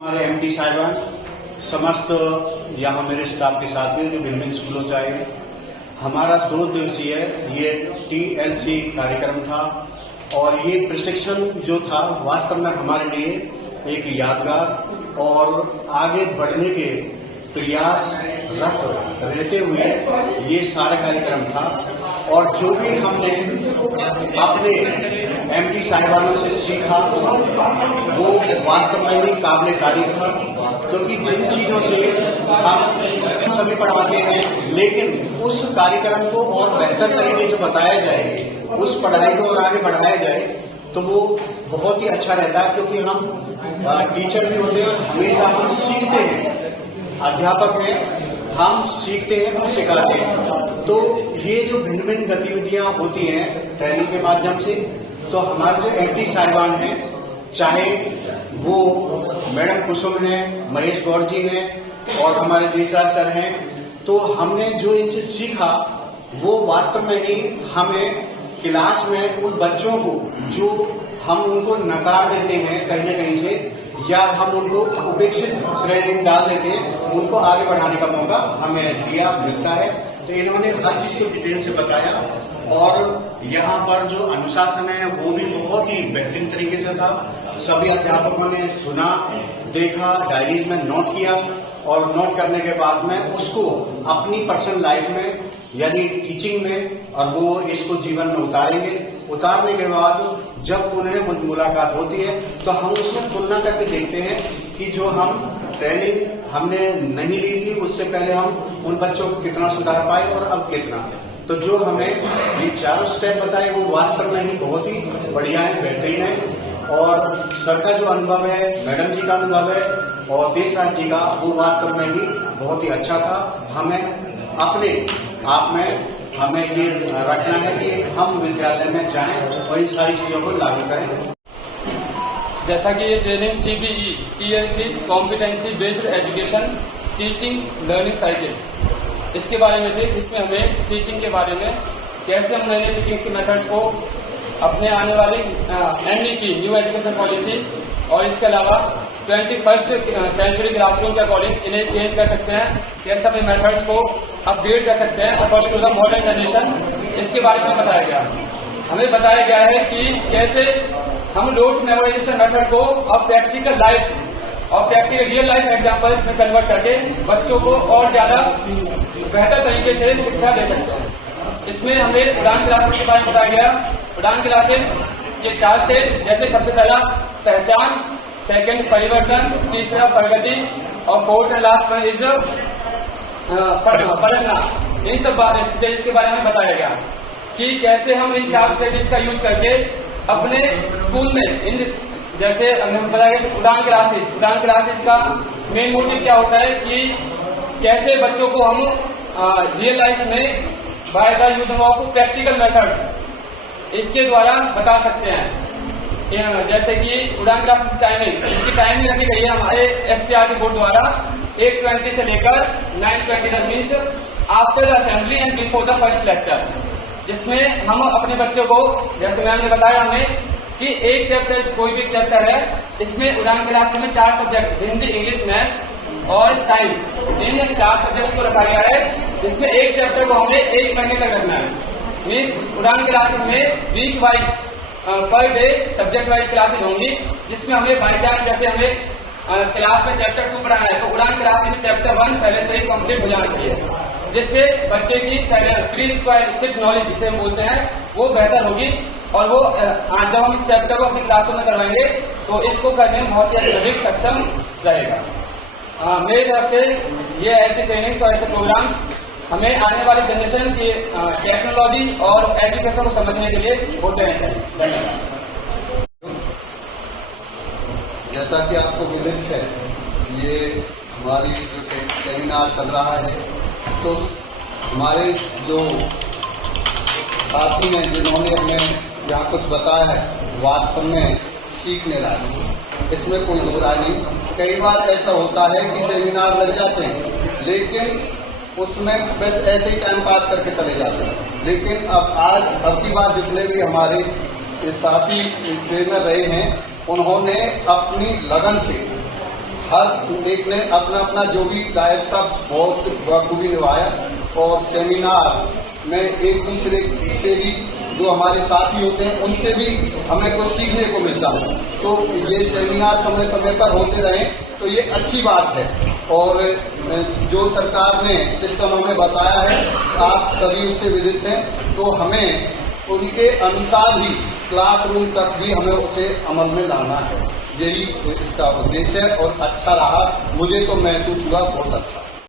हमारे एमडी साहिबान, समस्त यहाँ मेरे स्टाफ के साथियों जो विभिन्न स्कूलों से आए, हमारा 2 दिवसीय ये TLC कार्यक्रम था और ये प्रशिक्षण जो था वास्तव में हमारे लिए एक यादगार और आगे बढ़ने के प्रयास रत रहते हुए ये सारा कार्यक्रम था। और जो भी हमने अपने एमडी साहिबानों से सीखा वो वास्तव में भी काबिल तारीफ था, क्योंकि जिन चीजों से हम सभी पढ़ाते हैं लेकिन उस कार्यक्रम को और बेहतर तरीके से बताया जाए, उस पढ़ाई को और आगे बढ़ाया जाए तो वो बहुत ही अच्छा रहता है। क्योंकि हम टीचर भी होते हैं, हमेशा हम सीखते हैं, अध्यापक हैं, हम सीखते हैं और सिखाते हैं। तो ये जो भिन्न भिन्न गतिविधियां होती हैं ट्रेनिंग के माध्यम से, तो हमारे जो एमडी साहिबान हैं, चाहे वो मैडम कुसुम हैं, महेश गौर जी हैं और हमारे देशराज सर हैं, तो हमने जो इनसे सीखा वो वास्तव में ही हमें क्लास में उन बच्चों को जो हम उनको नकार देते हैं कहीं न कहीं से, या हम उनको उपेक्षित श्रेणी में डाल देते हैं, उनको आगे बढ़ाने का मौका हमें दिया मिलता है। तो इन्होंने हर चीज को डिटेल से बताया और यहाँ पर जो अनुशासन है वो भी बहुत ही बेहतरीन तरीके से था। सभी अध्यापकों ने सुना, देखा, डायरी में नोट किया और नोट करने के बाद में उसको अपनी पर्सनल लाइफ में यानी टीचिंग में और वो इसको जीवन में उतारेंगे। उतारने के बाद जब उन्हें मुलाकात होती है तो हम उसमें तुलना करके देखते हैं कि जो हम ट्रेनिंग हमने नहीं ली थी उससे पहले हम उन बच्चों को कितना सुधार पाए और अब कितना। तो जो हमें ये 4 स्टेप बताए वो वास्तव में ही बहुत ही बढ़िया है, बेहतरीन है। और सर का जो अनुभव है, मैडम जी का अनुभव है और देशराज जी का, वो वास्तव में ही बहुत ही अच्छा था। हमें अपने आप में हमें ये रखना है कि हम विद्यालय में जाएं और इन सारी चीजों को लागू करें। जैसा कि ये training CBE TLC competency based education teaching learning cycle, इसके बारे में थी, जिसमें हमें टीचिंग के बारे में कैसे हम नई टीचिंग के मेथड्स को अपने आने वाली NEP न्यू एजुकेशन पॉलिसी और इसके अलावा 21st सेंचुरी क्लासरूम के अकॉर्डिंग इन्हें चेंज कर सकते हैं, कैसे अपने मेथड्स को अपग्रेड कर सकते हैं according to the modern generation, इसके बारे में बताया गया। हमें बताया गया है कि कैसे हम नोट मेमोराइजेशन मेथड को अब प्रैक्टिकल लाइफ और प्रैक्टिकल रियल लाइफ एग्जाम्पल्स में कन्वर्ट करके बच्चों को और ज्यादा बेहतर तरीके से शिक्षा दे सकते हैं। इसमें हमें उड़ान क्लासेस के बारे में बताया गया। उड़ान क्लासेस ये 4 स्टेज, जैसे सबसे पहला पहचान, सेकंड परिवर्तन, तीसरा प्रगति और 4th एंड लास्ट में इज परखना। इन सब स्टेज के बारे में बताया गया कि कैसे हम इन 4 स्टेजेस का यूज करके अपने स्कूल में इन जैसे हमें बताया गया उड़ान क्लासेस का मेन मोटिव क्या होता है कि कैसे बच्चों को हम रियल लाइफ में by the use of practical methods इसके द्वारा बता सकते हैं। जैसे कि उड़ान क्लासेस की टाइमिंग, इसकी टाइमिंग रखी गई है हमारे SCRT बोर्ड द्वारा 8:20 से लेकर 9:20 तक, means after the assembly and before the first lecture, जिसमें हम अपने बच्चों को, जैसे मैम ने बताया हमें कि एक चैप्टर कोई भी चैप्टर है, इसमें उड़ान क्लास में 4 सब्जेक्ट हिंदी, इंग्लिश, मैथ और साइंस, इन 4 सब्जेक्ट को रखा गया है, जिसमें एक चैप्टर को हमें 1 महीने तक रखना है। मीन्स उड़ान क्लासेस में week wise per day subject wise classes होंगी, जिसमें हमें बाई चांस जैसे हमें क्लास में चैप्टर 2 पढ़ाना है तो उड़ान क्लास में चैप्टर 1 पहले से ही कंप्लीट हो जाना चाहिए, जिससे बच्चे की प्री रिक्वायर्ड नॉलेज जिसे हम बोलते हैं वो बेहतर होगी। और वो जब हम इस चैप्टर को अपनी क्लासों में करवाएंगे तो इसको करने में बहुत ही अधिक सक्षम रहेगा। मेरी तरफ से ये ऐसे ट्रेनिंग्स और ऐसे प्रोग्राम हमें आने वाली जनरेशन की टेक्नोलॉजी और एजुकेशन को समझने के लिए होते रहते हैं। धन्यवाद। जैसा कि आपको विदित है, ये हमारी जो सेमिनार चल रहा है, तो हमारे जो साथी हैं जिन्होंने हमें यहाँ कुछ बताया है, वास्तव में सीखने लायक, इसमें कोई दो राय नहीं। कई बार ऐसा होता है कि सेमिनार लग जाते हैं लेकिन उसमें बस ऐसे ही टाइम पास करके चले जाते हैं। लेकिन अब की बार जितने भी हमारे साथी ट्रेनर रहे हैं, उन्होंने अपनी लगन से हर एक ने अपना अपना जो भी दायित्व बहुत बखूबी निभाया और सेमिनार में एक दूसरे से भी जो हमारे साथी होते हैं उनसे भी हमें कुछ सीखने को मिलता है। तो ये सेमिनार समय समय पर होते रहे तो ये अच्छी बात है। और जो सरकार ने सिस्टम हमें बताया है, आप सभी उससे विदित हैं, तो हमें उनके अनुसार ही क्लासरूम तक भी हमें उसे अमल में लाना है। यही इसका उद्देश्य है और अच्छा रहा, मुझे तो महसूस हुआ बहुत अच्छा।